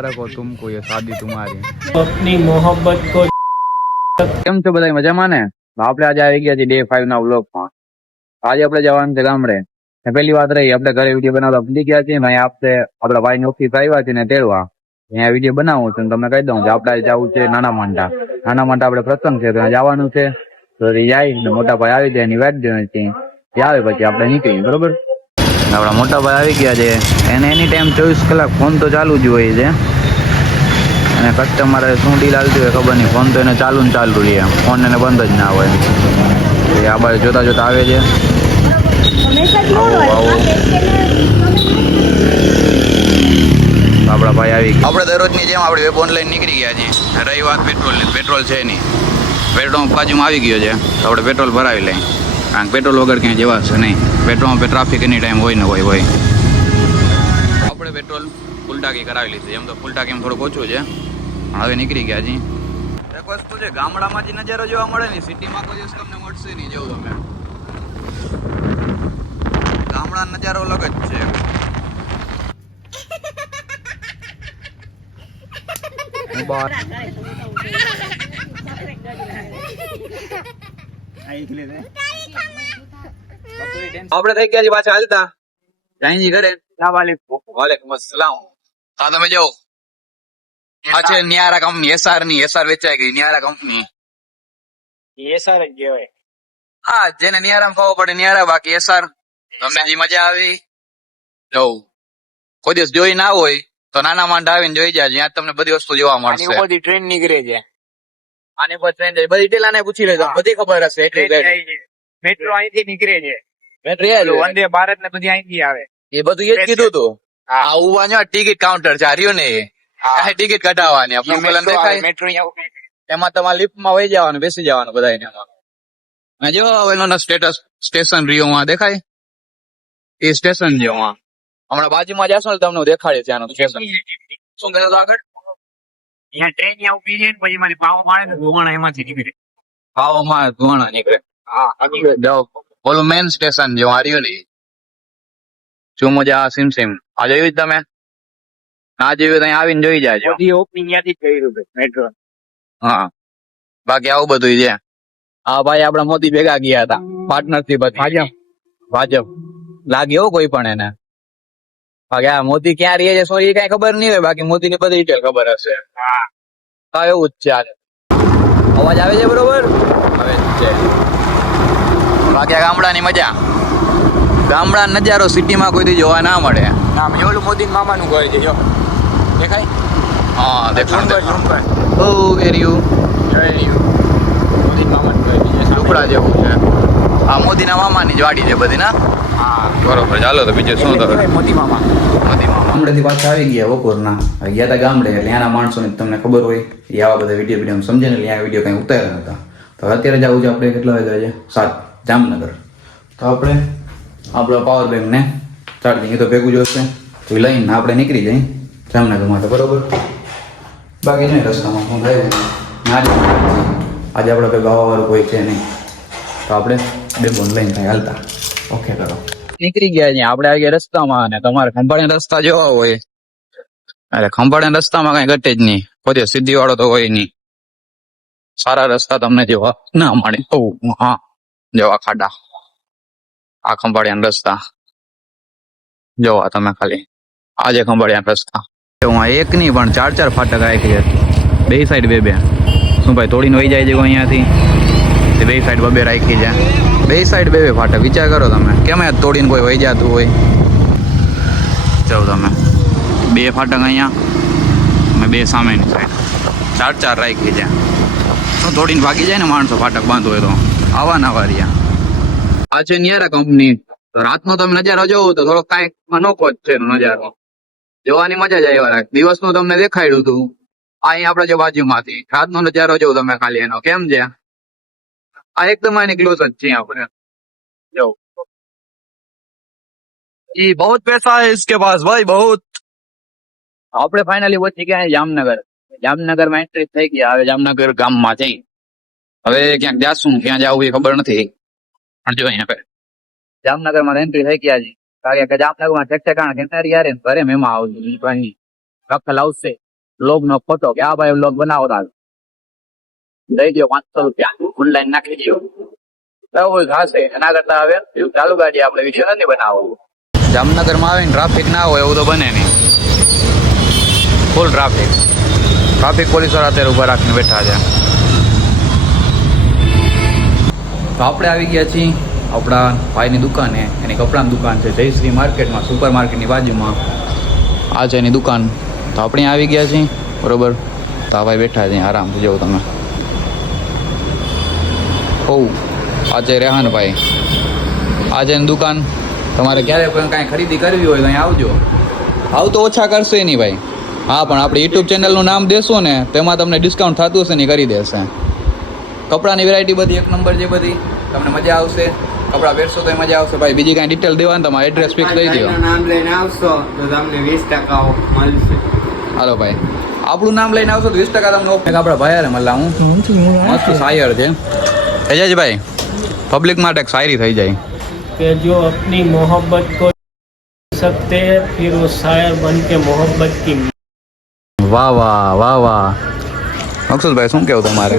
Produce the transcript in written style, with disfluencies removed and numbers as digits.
को तुमको ये शादी तुम्हारी अपनी मोहब्बत को કેમ છો બધા મજામાં ને? આપણે આજે આવી ગયા છીએ ડે 5 ના વ્લોગમાં. આજે આપણે જવાનું છે ગામડે. ને પહેલી વાત રહી આપણે ઘરે વિડીયો બનાવતા ભૂલી ગયા છીએ ને અહીંયા આપણે આપણા ભાઈની ઓફિસ આવ્યા છીએ ને તેડવા અહીંયા વિડીયો બનાવું છું. તમને કહી દઉં કે આપણે જવું છે નાના માંડા આપણે પ્રસંગ છે ત્યાં જવાનું છે. તો જાય ને મોટા ભાઈ આવી જાય એની વાટ જોઈ છે એ આવે પછી આપણે નીકળીએ બરોબર. આપણા મોટા ભાઈ આવી ગયા છે એને એની ટાઈમ 24 કલાક ફોન તો ચાલુ જ હોય છે અને કસ્ટમરે શું ડીલ હાલતી હોય ખબર નહીં, ફોન તો એને ચાલુ ને ચાલુ રહે, ફોન એને બંધ જ ના હોય. આ બાજુ જોતા જોતા આવે છે. આપણા ભાઈ આવી ગયા. આપણે દરરોજની જેમ આપણે વેબ ઓનલાઈન નીકળી ગયા છીએ. રહી વાત પેટ્રોલ છે નહીં, પેટ્રોલ બાજુમાં આવી ગયો છે તો આપણે પેટ્રોલ ભરાવી લઈએ, કારણ કે પેટ્રોલ વગર ક્યાંય જવાશે નહીં. પેટ્રોલમાં ટ્રાફિક એની ટાઈમ હોય ને હોય. આપણે પેટ્રોલ ફૂલ ટાંકી કરાવી લીધી. એમ તો ફૂલ ટાંકી થોડુંક ઓછું છે પણ હવે નીકળી ગયા છીએ. એક વસ્તુ છે, ગામડામાં જે નજારો જોવા મળે ને સિટીમાં કોઈ દિવસ તમને મળશે નહીં. જેવું તમે ગામડાનો નજારો અલગ જ છે. આપણે થઈ ગયા પાછા હાલતા જાઈજી ઘરે. વાલેકુમ અસલામ. હા તમે જાઓ. આ છે નિયારા કંપની, એસઆર વેચાઈ ગઈ. નિયારા કંપની એસઆર જ કહેવાય. હા, જેને નિયારામ ખાવો પડે નિયારા, બાકી એસઆર. તમને જે મજા આવી જવું. કોઈ દિવસ જોઈ ના હોય તો નાના માંડા આવીને જોઈ જાય, જ્યાં તમને બધી વસ્તુ જોવા મળશે. બધી ટ્રેન નીકળે છે. આની પર ટ્રેન જાય, બધી ટેલાને પૂછી લેજો, બધી ખબર હશે. મેટ્રો અહીંથી નીકળે છે. મેટ્રો વંદે ભારત ને બધી અહીંથી આવે. એ બધું એ જ કીધું તું. આ ઉવા ટિકિટ કાઉન્ટર છે, રહ્યું ને ટિકિટ કઢાવવાની આપણે દેખાય. મેટ્રો એમાં તમારે લિફ્ટમાં વહી જવાનું, બેસી જવાનું બધા. જો એનો સ્ટેશન રહ્યું દેખાય, એ સ્ટેશન છે. હમણાં બાજુમાં જશો ને તમને દેખાડે છે આનું સ્ટેશન. શું કહેતો આગળ? અહીંયા ટ્રેન અહીંયા ઉભી છે ને પછી મારી પાવ મારે ને ધોવાણા એમાંથી નીકળે. ભાવમાં ધોવાણા નીકળે. હા, જાઓ. ઓલું મેન સ્ટેશન જે રહ્યું ને શું મજા. સિમ આ જોયું તમે? ના જોયું ત્યાં આવીને જોઈ જાય. બધી ઓપનિંગ ત્યાંથી જ કર્યું મેટ્રો. હા, બાકી આવું બધું છે. હા ભાઈ, આપડા મોદી ભેગા ગયા હતા પાર્ટનરશીપ હતી. ભાજપ લાગે હો કોઈ પણ એને. બાકી આ મોદી ક્યાં રહે છે શું એ કઈ ખબર નહીં હોય, બાકી મોદી ની બધી ડિટેલ ખબર હશે. હા, એવું જ છે. અવાજ આવે છે બરોબર? આવે છે. બાકી આ ગામડાની મજા, ગામડા નજારો સિટીમાં કોઈ જોવા ના મળે. ઓલું મોદી મામાનું ઘર છે જો દેખાય. હા, દેખાણ. બહુ એરિયું મોદી મામાનું ઘર છે. ઝૂંપડા જેવું છે. આ મોદીના મામાની જ વાડી છે બધી ના. હા, બરોબર. ચાલો તો બીજું શું થયું? મોદી મામા ગામડેથી પાછા આવી ગયા બપોરના. ગયા હતા ગામડે એટલે ત્યાંના માણસોને તમને ખબર હોય એ આવા બધા વિડીયો સમજે ને, ત્યાં વિડીયો કંઈ ઉતાર્યા હતા. તો અત્યારે જવું છે આપણે કેટલા વાગ્યા છે? 7 જામનગર. તો આપણે આપણો પાવર બેંક ને ચાર્જિંગ એ તો ભેગું જોશે તો લઈને આપણે નીકળી જઈએ જામનગર માટે બરોબર. બાકી નહીં રસ્તામાં શું થાય આજે આપણે કોઈ ગાવાવાળું કોઈ છે નહીં તો આપણે બે બોન લઈને કાંઈ હાલતા ઓકે કરો. નીકળી ગયા છે આપણે આવી ગયા રસ્તામાં. અને તમારે ખંભાળિયા રસ્તા જોવા હોય એટલે ખંભાળિયા રસ્તામાં કઈ ઘટે જ નહીં. કોઈ સીધી વાળો તો હોય નહીં. સારા રસ્તા તમને જોવા ના મળે. હા, જોવા ખાડા. આ ખંભાળિયા રસ્તા જોવા તમે ખાલી. આજે ખંભાળિયા રસ્તા એક નહીં પણ 4 ફાટક આવી છે. બે સાઈડ બે શું ભાઈ તોડીને વહી જાય છે અહીંયાથી. બે સાઈડ બે રાખી છે. બે સાઈડ બે ફાટક. વિચાર કરો તમે કેમ તોડીને કોઈ વહી જતું હોય. ચાલો તમે બે ફાટક અહીંયા અને બે સામેની સાઈડ 4 રાખી છે. શું તોડીને ભાગી જાય ને માણસો ફાટક બાંધવું હોય તો આવા ના વારિયા. આ છે નિયારા કંપની. તો રાતનો તમે નજારો જોવો તો થોડો કાંઈક અનોખો જ છે નજારો. જોવાની મજા જ આવ્યા. દિવસનું તમને દેખાડ્યું હતું અહીં આપણે જે બાજુમાંથી. રાતનો નજારો જોવો તમે ખાલી એનો કેમ છે. આ એકદમ આની ક્લોઝ જ છે આપણે. જો ये बहुत पैसा है इसके पास भाई बहुत. આપણે ફાઇનલી પહોંચી ગયા જામનગર. જામનગરમાં એન્ટ્રી થઈ ગયા. હવે જામનગર ગામમાં જઈ હવે ક્યાંક જાશું, ક્યાં જવું એ ખબર નથી. પણ જો અહીંયા જામનગરમાં એન્ટ્રી થઈ ગયા છે. કારણ કે જામનગરમાં ઠેક ઠેકાણા ઘરે મેમાં આવશે રખલ આવશે બ્લોગ નો ફોટો કે આ ભાઈ બ્લોગ બનાવતા દઈ દો 500 રૂપિયા ઓનલાઈન નાખી દો એવું થશે એના કરતા હવે ચાલુ ગાડી આપણે વિડીયો નથી બનાવવો. જામનગરમાં આવીને ટ્રાફિક ના હોય એવું તો બને નહીં. ફૂલ ટ્રાફિક પોલીસ વાળા અત્યારે ઉભા રાખીને બેઠા છે. તો આપણે આવી ગયા છીએ આપણા ભાઈની દુકાને. એની કપડાની દુકાન છે જયશ્રી માર્કેટમાં, સુપર માર્કેટની બાજુમાં આ છે એની દુકાન. તો આપણે આવી ગયા છીએ બરોબર. તો આ ભાઈ બેઠા છે આરામથી જવું તમે. ઓહ આ છે રેહાનભાઈ, આ છે એની દુકાન. તમારે ક્યારે પણ કાંઈ ખરીદી કરવી હોય તો અહીં આવજો. આવ તો ઓછા કરશે નહીં ભાઈ. હા પણ આપણે યુટ્યુબ ચેનલનું નામ દેશો ને તેમાં તમને ડિસ્કાઉન્ટ થતું હશે ને કરી દેશે. કપડાની વેરાયટી બધી એક નંબર છે, બધી તમને મજા આવશે. કપડાં પહેરશો તો મજા આવશે ભાઈ. બીજી કાંઈ ડિટેલ દેવાની તમારે એડ્રેસ ફિક્સ દઈ દો. નામ લઈને આવશો તો તમને 20% મળશે. હાલો ભાઈ, આપણું નામ લઈને આવશો તો 20% તમને ઓફ. આપણા ભાઈ મલ્લા હું મસ્ત શાયર છે એજાજભાઈ. પબ્લિક માટે એક શાયરી થઈ જાય कि जो अपनी मोहब्बत को सकते हैं फिर वो शायर बन के मोहब्बत की. વાહ વાહ વાહ વાહ. મકસુદભાઈ શું કેવું તમારે?